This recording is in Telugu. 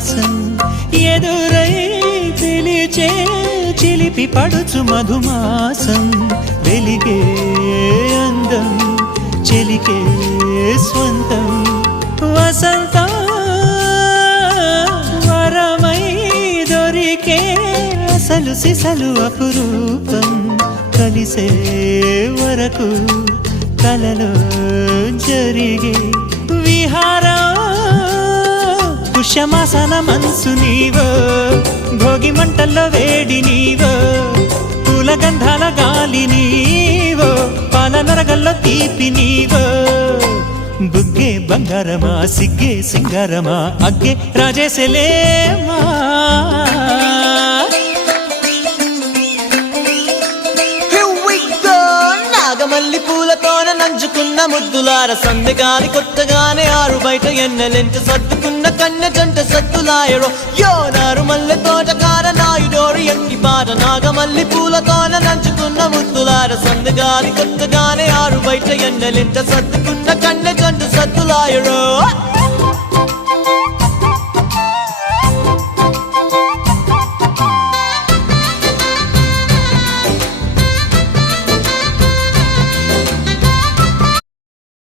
విలాసం ఎదురై పిలిచే చిలిపి పడుచు మధుమాసం వెలిగే అందం చెలికే స్వంతం వసంతం వరమై దొరికే అసలు సిసలు అపురూపం కలిసే వరకు కలలో జరిగే విహారం పుష్యమాసన మనసు నీవో భోగి మంటల్లో వేడి నీవో పూల గంధాల గాలి నీవో పాల నరగల్లో తీపి నీవో బుగ్గే బంగారమా సిగ్గే సింగారమా అగ్గే రాజేసలేమా మల్లి పూలతోన నంచుకున్న ముద్దులార సందెగాని కొట్టగానే ఆరు బయట ఎన్నెలెంట సర్దుకున్న కన్నె జంట సత్తులాయరో యోనారు మల్లె తోటకార నాయుడోరు ఎంకి పాట నాగమల్లి పూలతోన నంచుకున్న ముద్దులార సందెగాని కొట్టగానే ఆరు బయట ఎన్నెలెంట సర్దుకున్న కన్నె జంట సత్తులాయరో